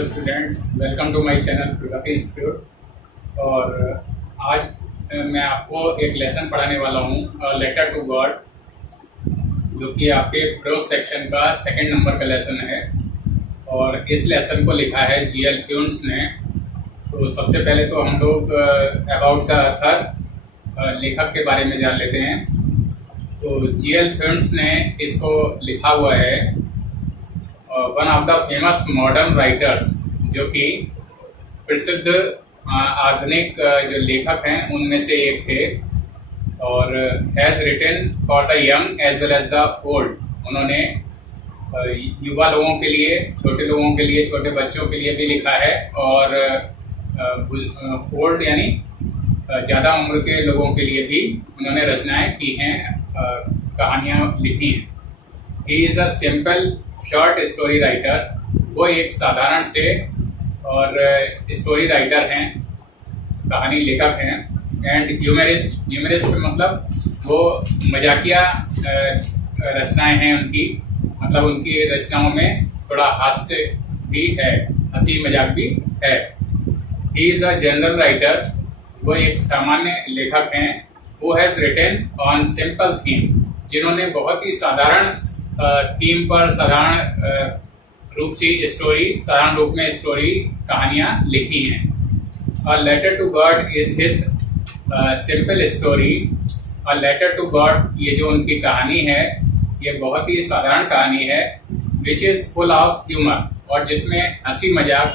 Hello students, welcome to my channel Pragati institute. और आज मैं आपको एक लेसन पढ़ाने वाला हूँ, लेटर टू गॉड, जो कि आपके प्रोज सेक्शन का सेकंड नंबर का लेसन है। और इस लेसन को लिखा है जीएल फ्यून्स ने। तो सबसे पहले तो हम लोग अबाउट द ऑथर, लेखक के बारे में जान लेते हैं। तो जीएल फ्यून्स ने इसको लिखा हुआ है, one of the famous modern writers, जो कि प्रसिद्ध आधुनिक जो लेखक हैं उनमें से एक थे। और has written for the young as well as the old. उन्होंने युवा लोगों के लिए, छोटे लोगों के लिए, छोटे बच्चों के लिए भी लिखा है, और ओल्ड यानी ज़्यादा उम्र के लोगों के लिए भी उन्होंने रचनाएं की हैं, कहानियाँ लिखी हैं। ही is a simple short story writer. वो एक साधारण से और स्टोरी राइटर हैं, कहानी लेखक हैं। एंड ह्यूमरिस्ट मतलब वो मजाकिया रचनाएं हैं उनकी, मतलब उनकी रचनाओं में थोड़ा हास्य भी है, हंसी मजाक भी है। He is a general writer. वो एक सामान्य लेखक हैं। वो has written on simple themes, जिन्होंने बहुत ही साधारण थीम पर साधारण रूप में स्टोरी कहानियाँ लिखी हैं। A letter to God is his simple story. A letter to God, ये जो उनकी कहानी है, ये बहुत ही साधारण कहानी है, which is full of humour, और जिसमें हंसी मजाक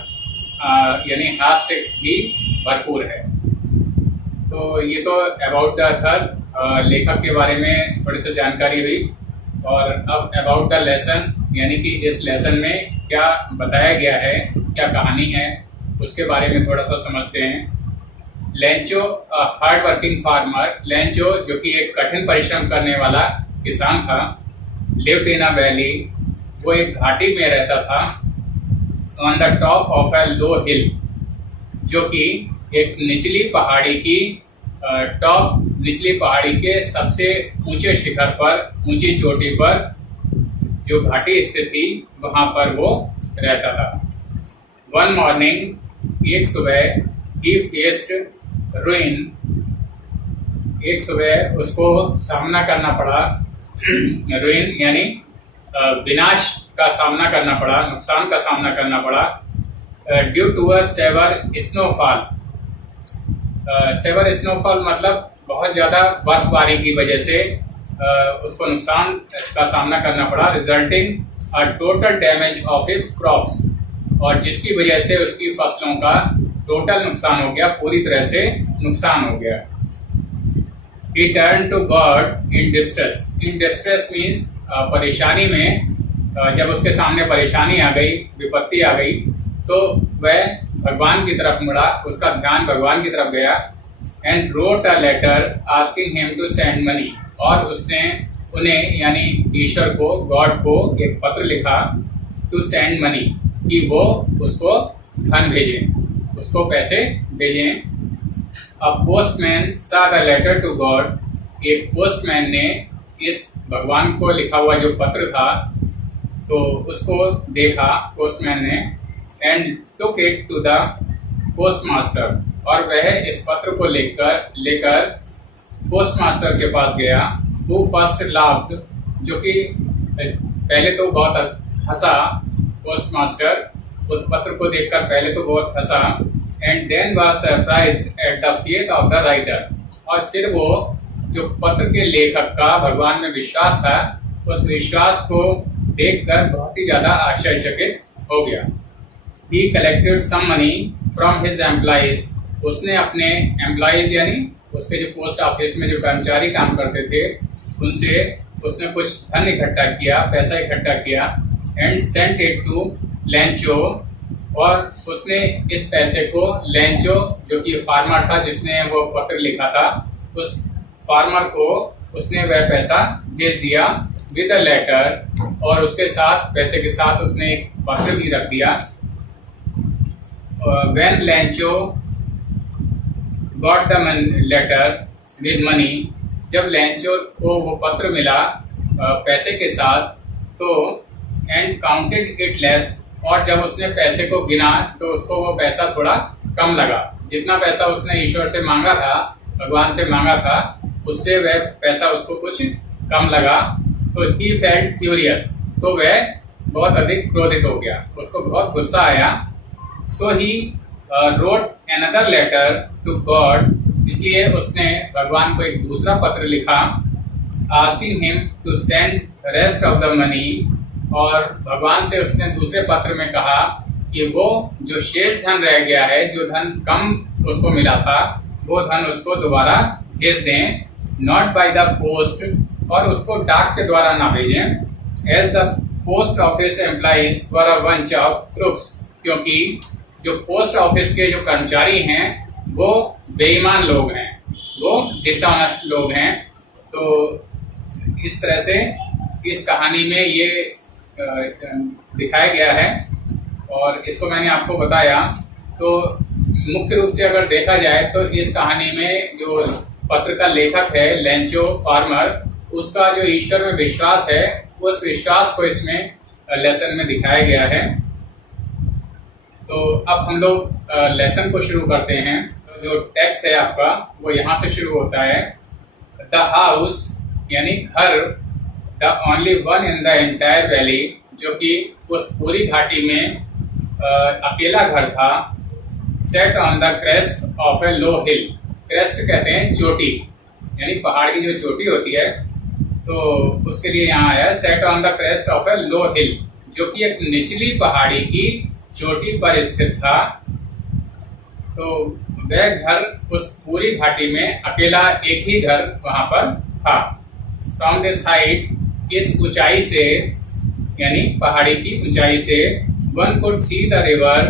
यानी हास्य भी भरपूर है। तो ये तो अबाउट द ऑथर, लेखक के बारे में थोड़ी सी जानकारी हुई। और अब अबाउट द लेसन, यानी कि इस लेसन में क्या बताया गया है, क्या कहानी है, उसके बारे में थोड़ा सा समझते हैं। Lencho, hard working farmer. Lencho, जो कि एक कठिन परिश्रम करने वाला किसान था, लिव्ड इन अ वैली। वो एक घाटी में रहता था, on the top of a low hill, जो कि एक निचली पहाड़ी की निचली पहाड़ी के सबसे ऊंचे शिखर पर, ऊंची चोटी पर, जो घाटी स्थित थी, वहां पर वो रहता था। वन मॉर्निंग, एक सुबह, ही फेस्ड रुइन। एक सुबह उसको सामना करना पड़ा, रुइन यानी विनाश का सामना करना पड़ा, नुकसान का सामना करना पड़ा, due to a severe snowfall. Severe snowfall मतलब बहुत ज़्यादा बर्फबारी की वजह से उसको नुकसान का सामना करना पड़ा, resulting a total damage of his crops, और जिसकी वजह से उसकी फसलों का टोटल नुकसान हो गया, पूरी तरह से नुकसान हो गया। He turned to God in distress. In distress means परेशानी में, जब उसके सामने परेशानी आ गई, विपत्ति आ गई, तो वह भगवान की तरफ मुड़ा, उसका ध्यान भगवान की तरफ गया। And wrote a letter asking him to send money, और उसने उन्हें यानी ईश्वर को, गॉड को एक पत्र लिखा, टू सेंड मनी, कि वो उसको धन भेजें, उसको पैसे भेजें। अ पोस्टमैन सा द लेटर टू गॉड। एक पोस्टमैन ने इस भगवान को लिखा हुआ जो पत्र था, तो उसको देखा पोस्टमैन ने। And took it to the postmaster, और वह इस पत्र को लेकर पोस्टमास्टर के पास गया। हु फर्स्ट लाफ्ड, जो कि पहले तो बहुत हंसा। पोस्टमास्टर उस पत्र को देखकर पहले तो बहुत हंसा। And then was surprised at the faith of the writer, और फिर वो जो पत्र के लेखक का भगवान में विश्वास था, उस विश्वास को देखकर बहुत ही ज़्यादा आश्चर्यचकित हो गया। He collected some money from his employees. उसने अपने एम्प्लॉयज यानी उसके जो पोस्ट ऑफिस में जो कर्मचारी काम करते थे, उनसे उसने कुछ धन इकट्ठा किया, पैसा इकट्ठा किया। And sent it to Lencho, और उसने इस पैसे को लेंचो, जो कि फार्मर था जिसने वो पत्र लिखा था, उस फार्मर को उसने वह पैसा भेज दिया विद अ लेटर, और उसके साथ, पैसे के साथ उसने एक पत्र भी रख दिया। When Lancho got the letter with money, जब लेंचो को वो पत्र मिला पैसे के साथ, तो एंड काउंटेड इट लेस, और जब उसने पैसे को गिना तो उसको वो पैसा थोड़ा कम लगा। जितना पैसा उसने ईश्वर से मांगा था, भगवान से मांगा था, उससे वह पैसा उसको कुछ कम लगा। तो ही फेल्ट फ्यूरियस, तो वह बहुत अधिक क्रोधित हो गया, उसको बहुत गुस्सा आया। So he wrote another letter to God, इसलिए उसने भगवान को एक दूसरा पत्र लिखा, asking him to send rest of the money, और भगवान से उसने दूसरे पत्र में कहा कि वो जो शेष धन रह गया है, जो धन कम उसको मिला था, वो धन उसको दोबारा भेज दें। नॉट बाय द पोस्ट, और उसको डाक के द्वारा ना भेजें। As the post office employees were a bunch of crooks, क्योंकि जो पोस्ट ऑफिस के जो कर्मचारी हैं वो बेईमान लोग हैं, वो डिसऑनेस्ट लोग हैं। तो इस तरह से इस कहानी में ये दिखाया गया है और इसको मैंने आपको बताया। तो मुख्य रूप से अगर देखा जाए तो इस कहानी में जो पत्र का लेखक है लेंचो फार्मर, उसका जो ईश्वर में विश्वास है, उस विश्वास को इसमें लेसन में दिखाया गया है। तो अब हम लोग लेसन को शुरू करते हैं। तो जो टेक्स्ट है आपका वो यहाँ से शुरू होता है। द हाउस यानी घर, the only one in the entire valley, जो कि उस पूरी घाटी में अकेला घर था। Set on the crest of a low hill, crest कहते हैं चोटी, यानी पहाड़ की जो चोटी होती है, तो उसके लिए यहाँ आया set on the crest of a low hill, जो कि एक निचली पहाड़ी की चोटी पर स्थित था। तो वह घर उस पूरी घाटी में अकेला एक ही घर वहां पर था। फ्रॉम दिस हाइट, इस ऊंचाई से यानी पहाड़ी की ऊंचाई से, one could see the river,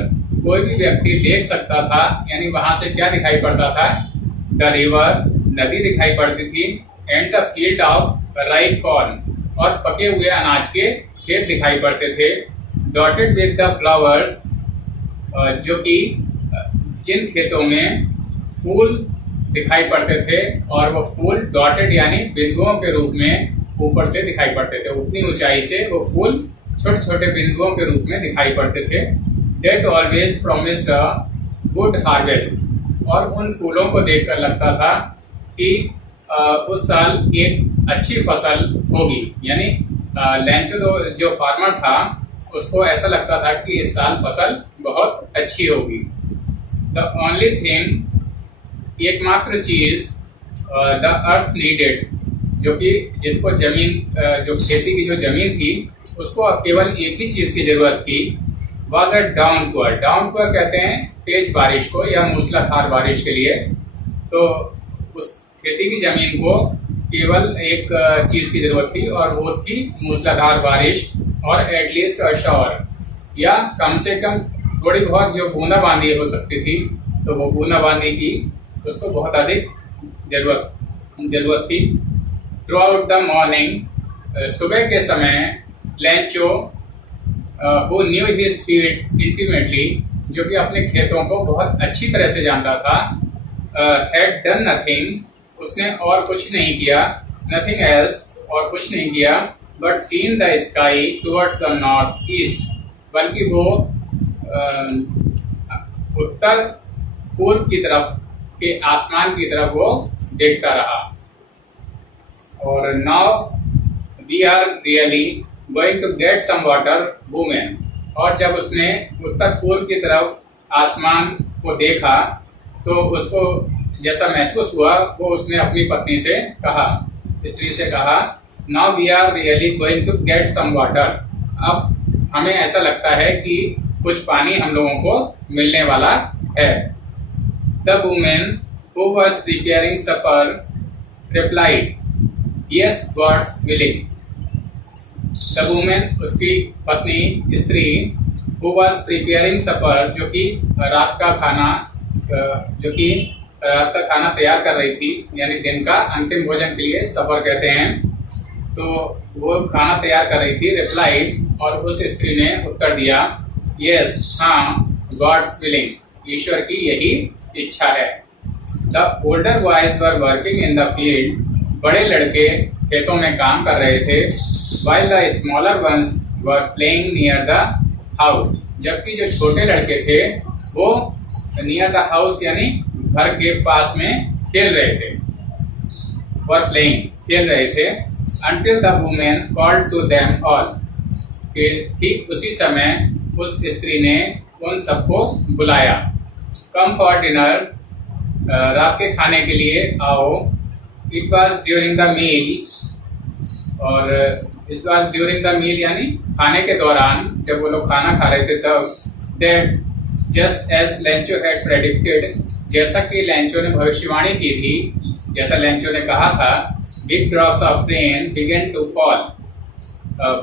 कोई भी व्यक्ति देख सकता था। यानी वहां से क्या दिखाई पड़ता था? द रिवर, नदी दिखाई पड़ती थी। And the field of ripe corn, और पके हुए अनाज के खेत दिखाई पड़ते थे। डॉटेड विद द फ्लावर्स, जो कि जिन खेतों में फूल दिखाई पड़ते थे, और वो फूल डॉटेड यानी बिंदुओं के रूप में ऊपर से दिखाई पड़ते थे। उतनी ऊंचाई से वो फूल छोटे छोटे बिंदुओं के रूप में दिखाई पड़ते थे। That always promised a good harvest, और उन फूलों को देखकर लगता था कि उस साल एक अच्छी फसल होगी। यानी लेंचो जो फार्मर था उसको ऐसा लगता था कि इस साल फसल बहुत अच्छी होगी। द ओनली थिंग, एकमात्र चीज, द अर्थ नीडेड, जो कि जिसको जमीन, जो खेती की जो जमीन थी, उसको अब केवल एक ही चीज की जरूरत थी, वॉज अ डाउनपुअर। डाउनपुअर कहते हैं तेज बारिश को या मूसलाधार बारिश के लिए। तो उस खेती की जमीन को केवल एक चीज की जरूरत थी, और वो थी मूसलाधार बारिश, और एटलीस्ट अ शावर, या कम से कम थोड़ी बहुत जो बूंदाबांदी हो सकती थी, तो वो बूंदाबांदी की उसको बहुत अधिक जरूरत थी। थ्रू आउट द मॉर्निंग, सुबह के समय, Lencho who knew his fields intimately, जो कि अपने खेतों को बहुत अच्छी तरह से जानता था, हैड डन नथिंग, उसने और कुछ नहीं किया, नथिंग एल्स, और कुछ नहीं किया, but seen the sky towards the north east, बल्कि वो उत्तर पूर्व की तरफ के आसमान की तरफ वो देखता रहा। और now we are really going to get some water women, और जब उसने उत्तर पूर्व की तरफ आसमान को देखा तो उसको जैसा महसूस हुआ, वो उसने अपनी पत्नी से कहा, स्त्री से कहा, now we are really going to get some water, अब हमें ऐसा लगता है कि कुछ पानी हम लोगों को मिलने वाला है। The women who was preparing supper replied, yes God's willing. The women, उसकी पत्नी, स्त्री, हु वाज प्रिपेयरिंग सपर, जो कि रात का खाना तैयार कर रही थी, यानी दिन का अंतिम भोजन के लिए सपर कहते हैं। तो वो खाना तैयार कर रही थी। रिप्लाइड, और उस स्त्री ने उत्तर दिया, यस, हाँ, गॉड्स विलिंग, ईश्वर की यही इच्छा है। The older boys were working in the field, बड़े लड़के खेतों में काम कर रहे थे। while the smaller ones were playing near the house, जबकि जो छोटे लड़के थे वो नियर द हाउस यानी घर के पास में खेल रहे थे, वर प्लेइंग खेल रहे थे। Until the woman called to them all, कि ठीक उसी समय उस स्त्री ने उन सबको बुलाया। Come for dinner, रात के खाने के लिए आओ। It was during the meal, और it was during the meal यानी खाने के दौरान, जब वो लोग खाना खा रहे थे तब, that just as Lencho had predicted, जैसा कि लेंचो ने भविष्यवाणी की थी, जैसा लेंचो ने कहा था, big drops of rain began to fall,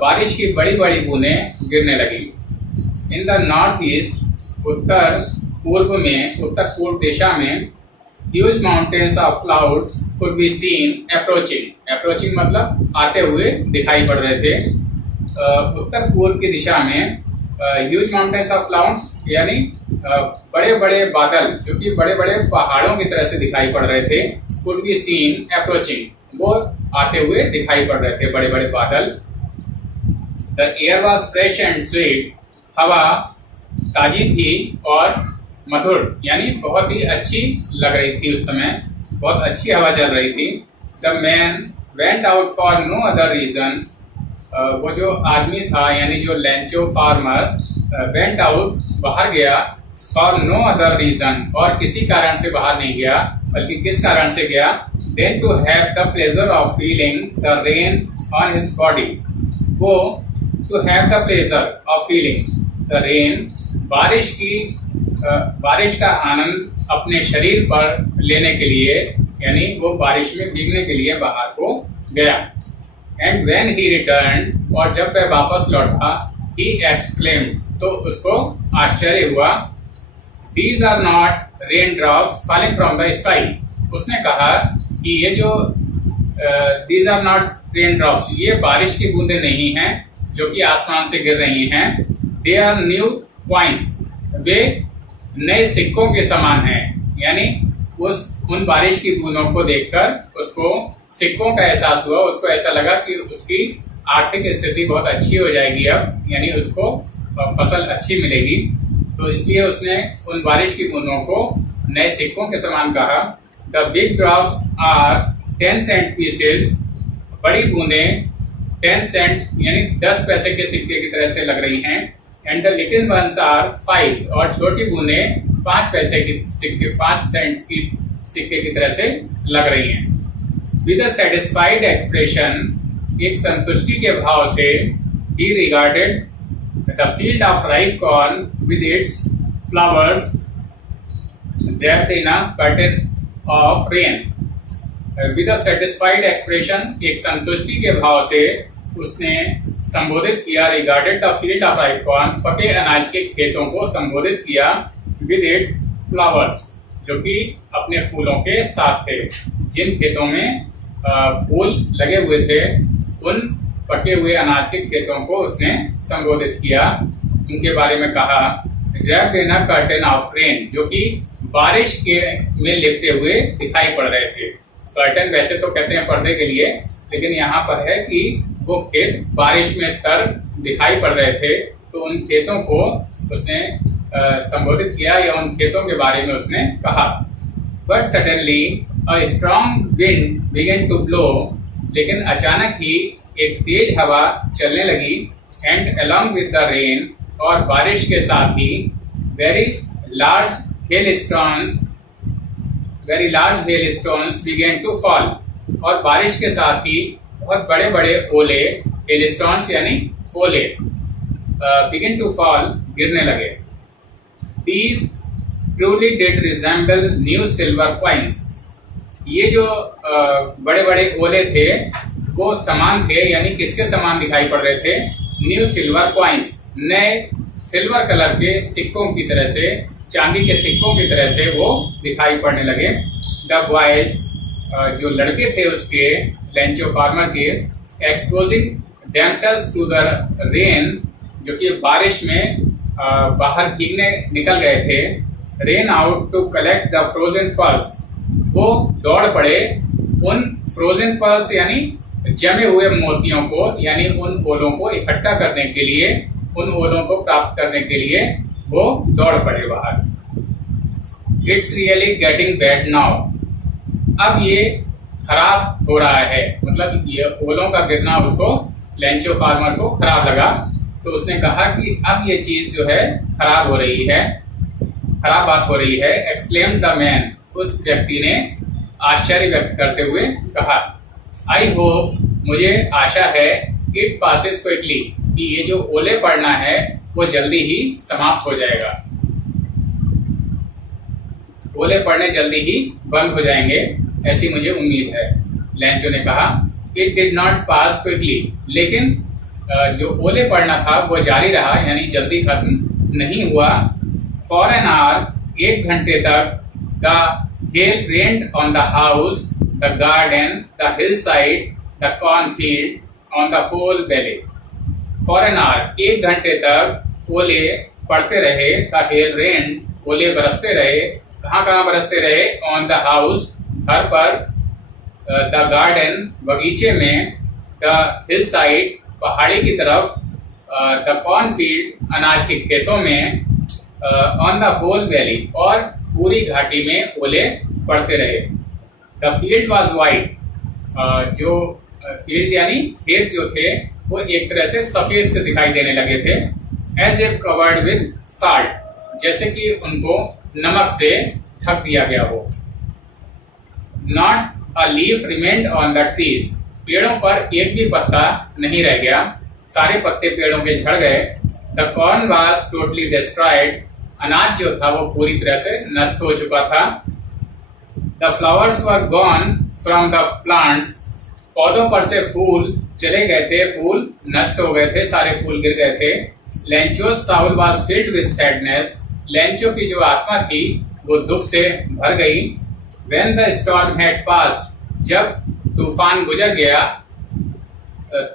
बारिश की बड़ी बड़ी बूंदें गिरने लगी। इन द नॉर्थ ईस्ट, उत्तर पूर्व में, उत्तर पूर्व दिशा में, huge mountains of clouds could be seen approaching, approaching मतलब आते हुए दिखाई पड़ रहे थे। उत्तर पूर्व की दिशा में ह्यूज माउंटेन्स ऑफ क्लाउड्स यानी बड़े बड़े बादल जो कि बड़े बड़े पहाड़ों की तरह से दिखाई पड़ रहे थे, कुड बी सीन अप्रोचिंग, वो आते हुए दिखाई पड़ रहे थे बड़े बड़े बादल। The air was fresh and sweet, हवा ताजी थी और मधुर यानी बहुत ही अच्छी लग रही थी, उस समय बहुत अच्छी हवा चल रही थी। The man went out for no other reason, वो जो आदमी था यानी जो लेंचो फार्मर वेंट आउट, बाहर गया, फॉर नो अदर रीजन, और किसी कारण से बाहर नहीं गया, बल्कि किस कारण से गया, then to have the pleasure of feeling the rain on his body, वो to have the pleasure of feeling the rain, बारिश का आनंद अपने शरीर पर लेने के लिए, यानी वो बारिश में भीगने के लिए बाहर को गया। एंड वेन ही रिटर्न, और जब वह वापस लौटा, ही एक्सक्लेम्ड, तो उसको आश्चर्य हुआ, these are not rain drops falling from the sky, उसने कहा कि ये जो these are not rain drops, ये बारिश की बूंदें नहीं हैं जो कि आसमान से गिर रही हैं, दे आर न्यू कॉइन्स, वे नए सिक्कों के समान हैं। यानी उन बारिश की बूंदों को देखकर उसको सिक्कों का एहसास हुआ, उसको ऐसा लगा कि उसकी आर्थिक स्थिति बहुत अच्छी हो जाएगी अब, यानी उसको फसल अच्छी मिलेगी, तो इसलिए उसने उन बारिश की बूंदों को नए सिक्कों के समान कहा। The big drops are 10 cent pieces, बड़ी बूंदें 10 सेंट यानी 10 पैसे के सिक्के की तरह से लग रही हैं। And the little ones are 5, और छोटी बूंदें 5 पैसे की सिक्के, 5 सेंट की सिक्के की तरह से लग रही हैं। विद अ सेटिस्फाइड एक्सप्रेशन, एक संतुष्टि के भाव से, ही regarded the field of ripe corn with its flowers draped in a curtain of rain. With a satisfied expression, एक संतुष्टि के भाव से उसने संबोधित किया, regarded the field of ripe corn, पके अनाज के खेतों को संबोधित किया, विद इट्स फ्लावर्स, जो कि अपने फूलों के साथ थे। जिन खेतों में फूल लगे हुए थे, उन पके हुए अनाज के खेतों को उसने संबोधित किया, उनके बारे में कहा। Draped in a curtain of rain, जो कि बारिश के में लिपटे हुए दिखाई पड़ रहे थे। कर्टन वैसे तो कहते हैं पर्दे के लिए, लेकिन यहाँ पर है कि वो खेत बारिश में तर दिखाई पड़ रहे थे, तो उन खेतों को उसने संबोधित किया या उन खेतों के बारे में उसने कहा। But suddenly a strong wind began to blow, लेकिन अचानक ही एक तेज हवा चलने लगी। And along with the rain, और बारिश के साथ ही very large hailstones began to fall, और बारिश के साथ ही बहुत बड़े बड़े ओले, हेल स्टोन्स यानी ओले, बिगन टू फॉल गिरने लगे। These truly did resemble new silver coins, ये जो बड़े बड़े ओले थे वो समान थे, यानी किसके समान दिखाई पड़ रहे थे? न्यू सिल्वर कॉइन्स, नए सिल्वर कलर के सिक्कों की तरह से, चांदी के सिक्कों की तरह से वो दिखाई पड़ने लगे। द बॉयज, जो लड़के थे उसके, लेंचो फार्मर के, exposing themselves to the rain, जो कि बारिश में बाहर भीगने निकल गए थे। Ran out to collect the frozen pearls, वो दौड़ पड़े उन फ्रोजन पर्ल्स यानी जमे हुए मोतियों को, यानी उन ओलों को इकट्ठा करने के लिए। उन ओलों को प्राप्त करने के लिए वो दौड़ पड़े बाहर। It's really getting bad now. अब ये खराब हो रहा है, मतलब ये ओलों का गिरना उसको, लेंचो फार्मर को खराब लगा, तो उसने कहा कि अब ये चीज जो है खराब हो रही है, खराब बात हो रही है। एक्सक्लेम्ड द मैन, उस व्यक्ति ने आश्चर्य व्यक्त करते हुए कहा। आई होप, मुझे आशा है, इट पासेस क्विकली, कि ये जो ओले पड़ना है वो जल्दी ही समाप्त हो जाएगा, ओले पड़ने जल्दी ही बंद हो जाएंगे, ऐसी मुझे उम्मीद है। लेंचो ने कहा। It did not pass quickly, लेकिन जो ओले पड़ना था वो जारी रहा, यानी जल्दी खत्म नहीं हुआ। फॉर एन आवर, 1 घंटे तक, the hail rained on the house, the garden, the hillside, the cornfield, on the whole valley. For an hour, 1 घंटे तक ओले पड़ते रहे। द हेल रेन्ड, ओले बरसते रहे। कहाँ कहाँ बरसते रहे? ऑन द हाउस, घर पर, द गार्डन, बगीचे में, द हिल साइड, पहाड़ी की तरफ, द कॉर्नफील्ड, अनाज के खेतों में, ऑन द होल वैली, और पूरी घाटी में ओले पड़ते रहे। द फील्ड वॉज वाइट, जो फील्ड यानी खेत जो थे वो एक तरह से सफेद से दिखाई देने लगे थे। As if covered with salt, जैसे कि उनको नमक से ढक दिया गया हो। Not a leaf remained on the trees, पेड़ों पर एक भी पत्ता नहीं रह गया, सारे पत्ते पेड़ों के झड़ गए। The corn was totally destroyed, अनाज जो था वो पूरी तरह से नष्ट हो चुका था। The flowers were gone from the plants, पौधों पर से फूल चले गए थे, फूल नष्ट हो गए थे, सारे फूल गिर गए थे। Lencho Saul was filled with sadness, Lencho की जो आत्मा थी वो दुख से भर गई। When the storm had passed, जब तूफान गुजर गया,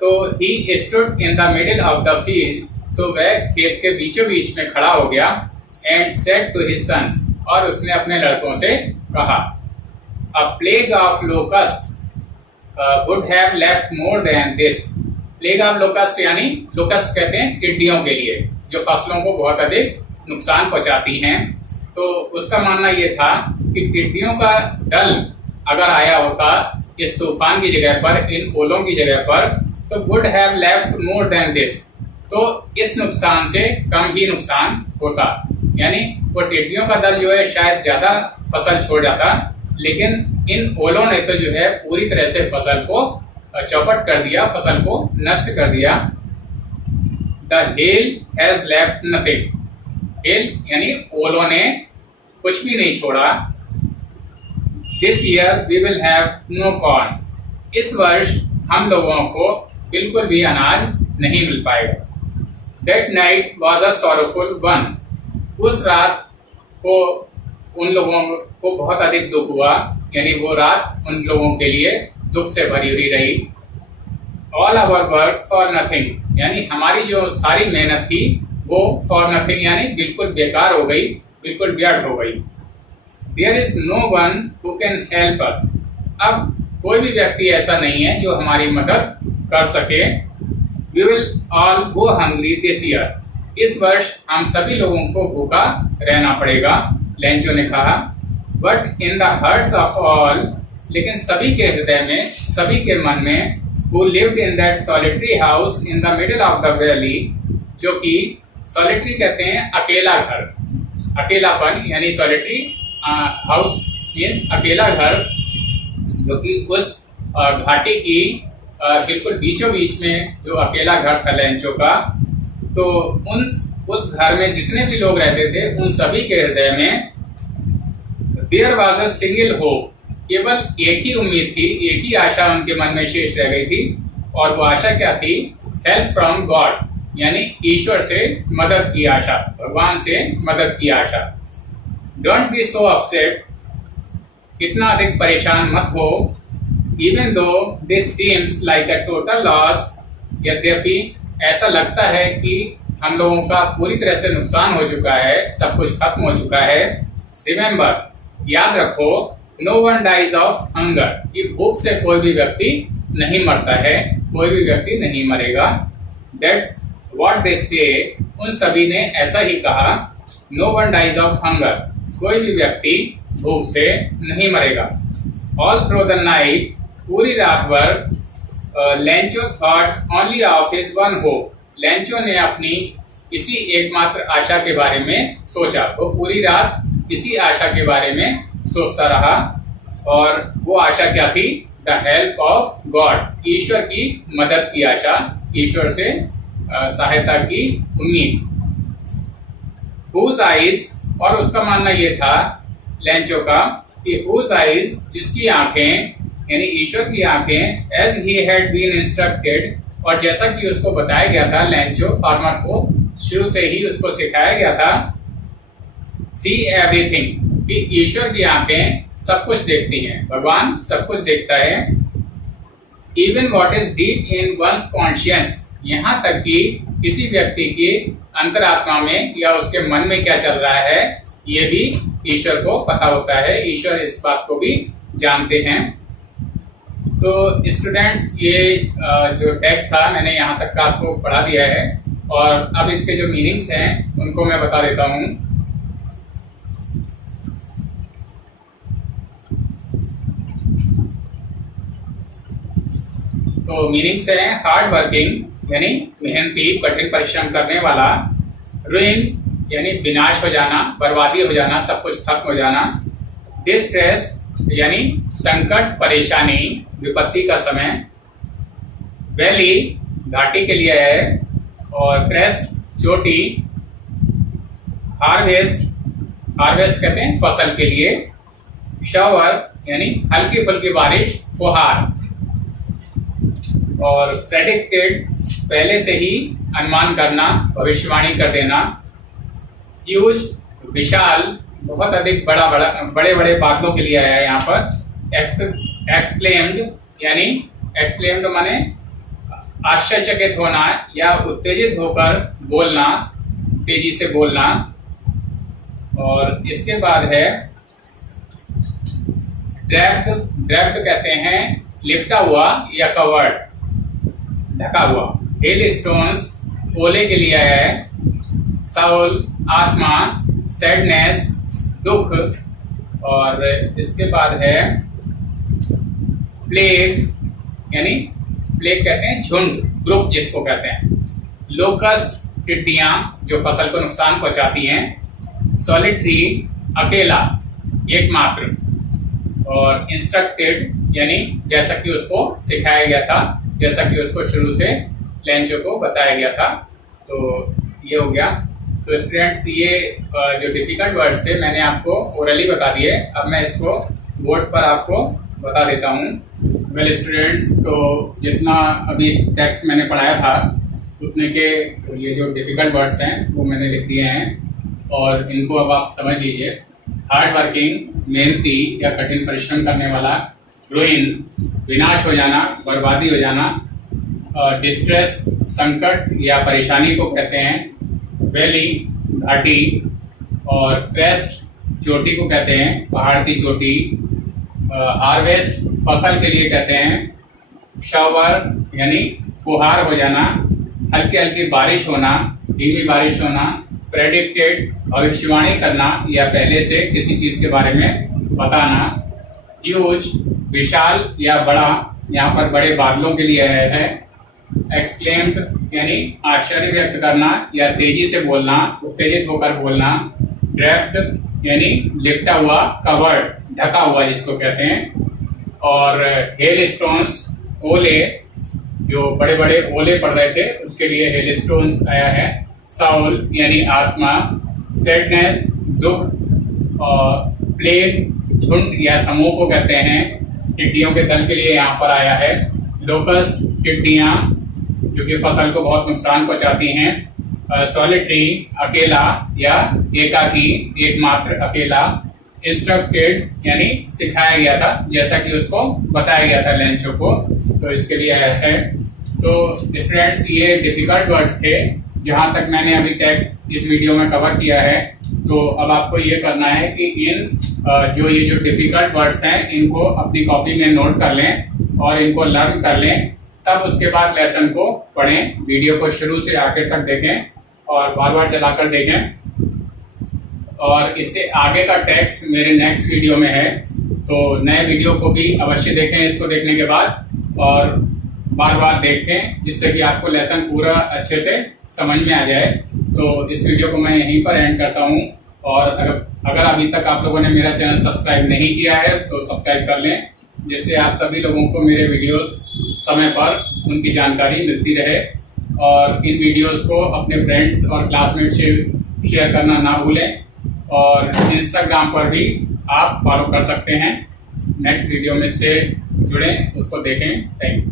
तो he stood in the middle of the field, तो वह खेत के बीचों बीच में खड़ा हो गया। And said to his sons, और उसने अपने लड़कों से कहा, A plague of locust would have left more than this. Plague of locust यानी लोकस्ट कहते हैं टिड्डियों के लिए, जो फसलों को बहुत अधिक नुकसान पहुंचाती हैं। तो उसका मानना यह था कि टिड्डियों का दल अगर आया होता इस तूफान की जगह पर, इन ओलों की जगह पर, तो would have left more than this, तो इस नुकसान से कम ही नुकसान होता। यानी वो टिड्डियों का दल जो है शायद ज्यादा फसल छोड़ जाता, लेकिन इन ओलों ने तो जो है पूरी तरह से फसल को चौपट कर दिया, फसल को नष्ट कर दिया। The hail has left nothing, hail यानी ओलों ने कुछ भी नहीं छोड़ा। This year we will have no corn, इस वर्ष हम लोगों को बिल्कुल भी अनाज नहीं मिल पाएगा। That night was a sorrowful one, उस रात को उन लोगों को बहुत अधिक दुख हुआ, यानी वो रात उन लोगों के लिए दुख से भरी हुई रही। All our work for nothing, यानी हमारी जो सारी मेहनत थी वो फॉर नथिंग यानी बिल्कुल बेकार हो गई, बिल्कुल व्यर्थ हो गई। There is no one who can help us, अब कोई भी व्यक्ति ऐसा नहीं है जो हमारी मदद कर सके। We will all go hungry this year, इस वर्ष हम सभी लोगों को भूखा रहना पड़ेगा, लेंचो ने कहा। But in the hearts of all, लेकिन सभी के हृदय में, सभी के मन में, who lived in that solitary house in the middle of the valley, जो कि solitary कहते हैं अकेला घर, अकेलापन यानी solitary हाउस मीन्स अकेला घर, जो कि उस घाटी की बिल्कुल बीचों बीच में जो अकेला घर था लेंचो का, तो उस घर में जितने भी लोग रहते थे उन सभी के हृदय में there was a single hope, केवल एक ही उम्मीद थी, एक ही आशा उनके मन में शेष रह गई थी, और वो आशा क्या थी? हेल्प फ्रॉम गॉड, यानी ईश्वर से मदद की आशा, भगवान से मदद की आशा। डोंट बी सो अपसेट, इतना अधिक परेशान मत हो। Even though this seems like a total loss, यद्यपि ऐसा लगता है कि हम लोगों का पूरी तरह से नुकसान हो चुका है, सब कुछ खत्म हो चुका है। रिमेंबर, याद रखो, no one dies of hunger, कि भूख से कोई भी व्यक्ति नहीं मरता है, कोई भी व्यक्ति नहीं मरेगा। दैट्स व्हाट दे से, उन सभी ने ऐसा ही कहा। No one dies of hunger, कोई भी व्यक्ति भूख से नहीं मरेगा। ऑल थ्रू द नाइट, पूरी रात भर Lencho thought only of his one hope, Lencho ने अपनी इसी एकमात्र आशा के बारे में सोचा। वो पूरी रात इसी आशा के बारे में सोचता रहा, और वो आशा क्या थी? द हेल्प ऑफ गॉड, ईश्वर की मदद की आशा, ईश्वर से सहायता की उम्मीद। हुज आइज, और उसका मानना ये था लेंचो का कि हुज आइज, जिसकी आंखें, यानी ईश्वर की आंखें, as he had been instructed, और जैसा कि उसको बताया गया था, लेंचो फार्मर को शुरू से ही उसको सिखाया गया था, सी एवरीथिंग, कि ईश्वर की आंखें सब कुछ देखती हैं, भगवान सब कुछ देखता है। Even what is deep in one's conscience, यहाँ तक कि किसी व्यक्ति की अंतरात्मा में या उसके मन में क्या चल रहा है, ये भी ईश्वर को पता होता है, ईश्वर इस बात को भी जानते हैं। तो स्टूडेंट्स, ये जो टेक्स्ट था मैंने यहाँ तक का आपको पढ़ा दिया है, और अब इसके जो मीनिंग्स हैं उनको मैं बता देता हूँ। तो मीनिंग्स हैं हार्ड वर्किंग, यानी मेहनती, कठिन परिश्रम करने वाला। रुइन, यानी विनाश हो जाना, बर्बादी हो जाना, सब कुछ खत्म हो जाना। डिस्ट्रेस, यानी संकट, परेशानी, विपत्ति का समय। वैली, घाटी के लिए है, और क्रेस्ट, चोटी। हार्वेस्ट, हार्वेस्ट कहते हैं फसल के लिए। शावर, यानी हल्की फुल्की बारिश, फुहार। और प्रेडिक्टेड, पहले से ही अनुमान करना, भविष्यवाणी कर देना। ह्यूज, विशाल, बहुत अधिक बड़े बड़े बादलों के लिए आया है यहाँ पर। एक्सक्लेम्ड, यानी एक्सक्लेम्ड माने आश्चर्यचकित होना या उत्तेजित होकर बोलना, तेजी से बोलना। और इसके बाद है ड्रैप्ड, ड्रैप्ड कहते हैं लिफ्टा हुआ या कवर्ड, ढका हुआ। हेल स्टोन्स, ओले के लिए आया है। साउल, आत्मा। सैडनेस, दुख। और इसके बाद है प्लेग, यानी प्लेग कहते हैं झुंड, ग्रुप जिसको कहते हैं। लोकस्ट, टिड्डियां जो फसल को नुकसान पहुंचाती हैं। सॉलिटरी, अकेला, एकमात्र। और इंस्ट्रक्टेड, यानी जैसा कि उसको सिखाया गया था, जैसा कि उसको शुरू से लेंचो को बताया गया था। तो ये हो गया। तो स्टूडेंट्स, ये जो डिफिकल्ट वर्ड्स थे मैंने आपको ओरली बता दिए, अब मैं इसको बोर्ड पर आपको बता देता हूँ। वेल स्टूडेंट्स, तो जितना अभी टेक्स्ट मैंने पढ़ाया था उतने के ये जो डिफिकल्ट वर्ड्स हैं वो मैंने लिख दिए हैं, और इनको अब आप समझ लीजिए। हार्ड वर्किंग, मेहनती या कठिन परिश्रम करने वाला। रुइन, विनाश हो जाना, बर्बादी हो जाना। डिस्ट्रेस, संकट या परेशानी को कहते हैं। वैली, घाटी। और क्रेस्ट, चोटी को कहते हैं, पहाड़ की चोटी। हार्वेस्ट, फसल के लिए कहते हैं। शावर, यानी फुहार हो जाना, हल्की हल्की बारिश होना, धीमी बारिश होना। प्रेडिक्टेड, भविष्यवाणी करना या पहले से किसी चीज के बारे में बताना। ह्यूज, विशाल या बड़ा, यहाँ पर बड़े बादलों के लिए है। एक्सक्लेम्ड, यानी आश्चर्य व्यक्त करना या तेजी से बोलना, उत्तेजित होकर बोलना। ड्रैप्ड, यानी लिपटा हुआ, कवर्ड, ढका हुआ जिसको कहते हैं। और हेल स्टोन्स, ओले, जो बड़े बड़े ओले पड़ रहे थे उसके लिए हेल स्टोन्स आया है। साउल, यानी आत्मा। सैडनेस, दुख। और प्लेग, झुंड या समूह को कहते हैं, टिड्डियों के दल के लिए यहाँ पर आया है। लोकस्ट, टिड्डियां जो कि फसल को बहुत नुकसान पहुंचाती हैं। सॉलिटरी, अकेला या एकाकी, एकमात्र, अकेला। इंस्ट्रक्टेड, यानी सिखाया गया था, जैसा कि उसको बताया गया था लेंचो को, तो इसके लिए है। तो स्टूडेंट्स, ये डिफिकल्ट वर्ड्स थे जहां तक मैंने अभी टेक्स्ट इस वीडियो में कवर किया है। तो अब आपको ये करना है कि इन ये जो डिफिकल्ट वर्ड्स हैं इनको अपनी कॉपी में नोट कर लें और इनको लर्न कर लें, तब उसके बाद लेसन को पढ़ें। वीडियो को शुरू से आखिर तक देखें और बार बार चलाकर देखें। और इससे आगे का टेक्स्ट मेरे नेक्स्ट वीडियो में है, तो नए वीडियो को भी अवश्य देखें इसको देखने के बाद, और बार बार देखें जिससे कि आपको लेसन पूरा अच्छे से समझ में आ जाए। तो इस वीडियो को मैं यहीं पर एंड करता हूँ। और अगर अभी तक आप लोगों ने मेरा चैनल सब्सक्राइब नहीं किया है तो सब्सक्राइब कर लें, जिससे आप सभी लोगों को मेरे वीडियोस समय पर उनकी जानकारी मिलती रहे। और इन वीडियोस को अपने फ्रेंड्स और क्लासमेट से शेयर करना ना भूलें। और इंस्टाग्राम पर भी आप फॉलो कर सकते हैं। नेक्स्ट वीडियो में से जुड़ें, उसको देखें। Thank you.